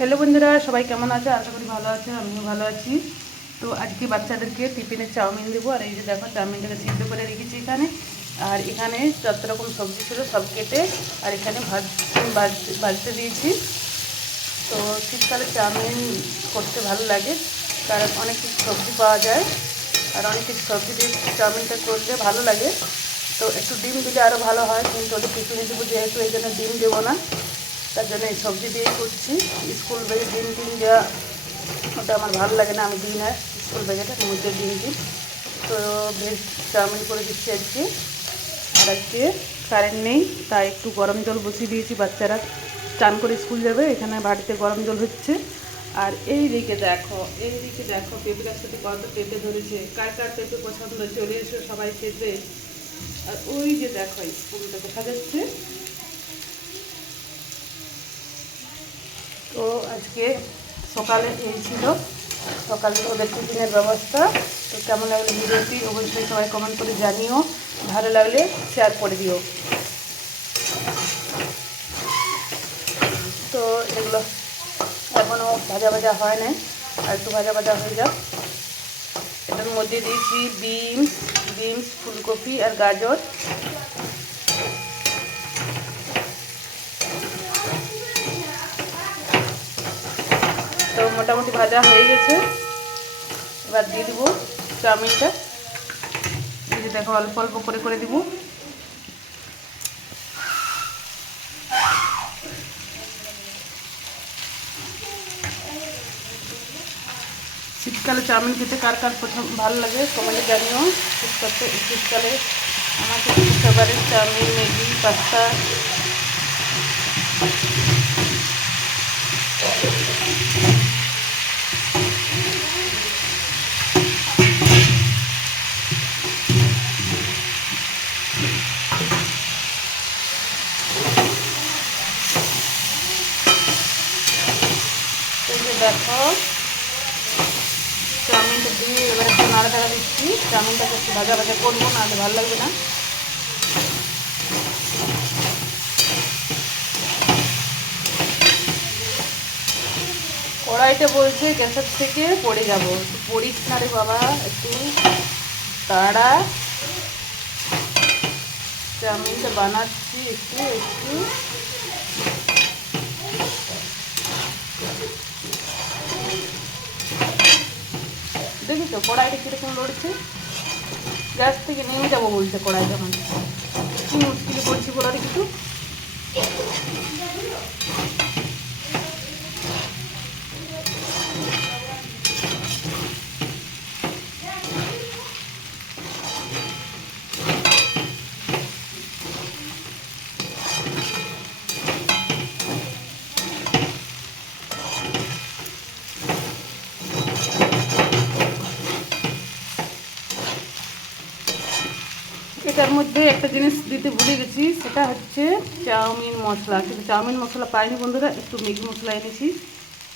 Hello বন্ধুরা, সবাই কেমন আছে? আশা করি ভালো আছে, আমিও ভালো আছি। তো আজকে বাচ্চাদেরকে টিফিনে চাউমিন দেবো। আর এই যে দেখো, চাউমিনটাকে সিদ্ধ করে রেখেছি এখানে। আর এখানে যত রকম সবজি ছিল সব কেটে আর এখানে ভাজতে দিয়েছি। তো শীতকালে চাউমিন করতে ভালো লাগে, কারণ অনেক কিছু সবজি পাওয়া যায় আর অনেক কিছু সবজি দিয়ে চাউমিনটা করলে ভালো লাগে। তো একটু ডিম দিলে আরও ভালো হয়, কিন্তু ওদের টিফিনে দেবো যেহেতু, এই জন্য ডিম দেবো না। তার জন্য এই সবজি দিয়েই করছি। স্কুল ব্যাগে ডিম দেওয়া ওটা আমার ভালো লাগে না, আমি দিই না স্কুল ব্যাগেটার মধ্যে ডিম। তো ভেজ চাউমিন করে দিচ্ছি আজকে। আর আজকে কারেন্ট নেই, তাই একটু গরম জল বসিয়ে দিয়েছি, বাচ্চারা চান করে স্কুল যাবে। এখানে বাড়িতে গরম জল হচ্ছে। আর এই দিকে দেখো পেঁপে গাছটাতে কত পেঁপে ধরেছে। কার কার পেঁপে পছন্দ চলে এসো সবাই খেতে। আর ওই যে দেখো স্কুলটা দেখা যাচ্ছে। তো আজকে সকালে এই ছিল সকালে ওদের টিফিনের ব্যবস্থা। তো কেমন লাগলো ভিডিওটি অবশ্যই সবাই কমেন্ট করে জানিও, ভালো লাগলে শেয়ার করে দিও। তো এগুলো এখনও ভাজা ভাজা হয় নাই, আর একটু ভাজা ভাজা হয়ে যাক। এটার মধ্যে দিয়েছি বিনস, ফুলকপি আর গাজর। তো মোটামুটি ভাজা হয়ে গেছে। এবার দিয়ে দেবো চাউমিনটা। এই যে দেখো, অল্প অল্প করে দিব। শীতকালে চাউমিন খেতে কার কার প্রথম ভালো লাগে কমেন্টে জানিও। শীতকালে আমার ফেভারিট চাউমিন, ম্যাগি, পাস্তা। এই যে দেখো, চাউমিনটা দিয়ে এবার একটু নাড়াচাড়া দিচ্ছি। চাউমিনটাকে একটু ভাজা ভাজা করবো, নাহলে ভালো লাগবে না। কড়াইটা বলছে গ্যাসের থেকে পড়ে যাবো, পড়িস না রে বাবা, একটু তাড়া। চাউমিনটা বানাচ্ছি একটু একটু। দেখি তো কড়াইটা কীরকম লড়ছে। গ্যাস থেকে নেমে যাবো বলছে কড়াই, যখন কি মুশকিলে পড়ছি বলার কিছু। এটার মধ্যে একটা জিনিস দিতে ভুলে গেছি, সেটা হচ্ছে চাউমিন মশলা। কিন্তু চাউমিন মশলা পাইনি বন্ধুরা, একটু ম্যাগি মশলা এনেছি।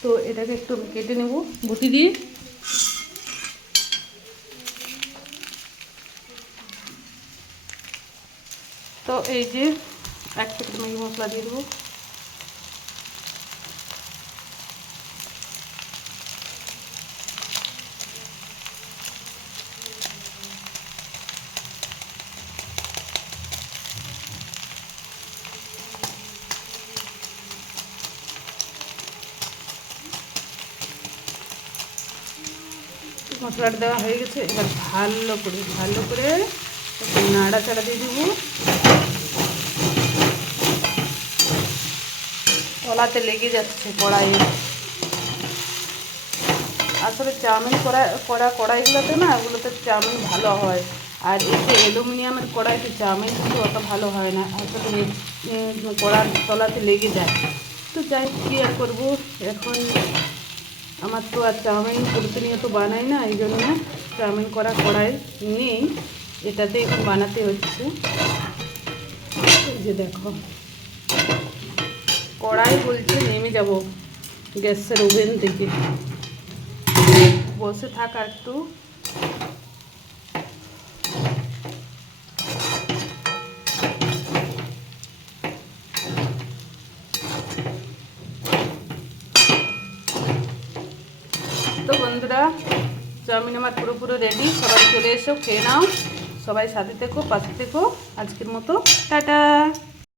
তো এটাকে একটু কেটে নেব বটি দিয়ে। তো এই যে 1 প্যাকেট ম্যাগি মশলা দিয়ে দেবো। মশলাটা দেওয়া হয়ে গেছে। এবার ভালো করে নাড়াচাড়া দিয়ে দেবো। তলাতে লেগে যাচ্ছে কড়াইয়ে। আসলে চাউমিন করা কড়াইগুলোতে না, ওগুলোতে চাউমিন ভালো হয়। আর এতে অ্যালুমিনিয়ামের কড়াইতে চাউমিন কিন্তু অত ভালো হয় না, আসলে কড়ার তলাতে লেগে যায়। তো যাই কী আর করবো, এখন আমার তো আর চাউমিন প্রতিনিয়ত বানাই না, এই জন্য চাউমিন করা কড়াই নেই, এটাতে এখন বানাতে হচ্ছে। এই যে দেখো, কড়াই বলছে নেমে যাব গ্যাসের ওভেন থেকে। বসে থাকা একটু। তো বন্ধুরা, চাউমিন আমার পুরো রেডি। সবাই চলে এসো, খেয়ে নাও। সবাই সাথে থেকো, পাশে থেকো। আজকের মতো টাটা।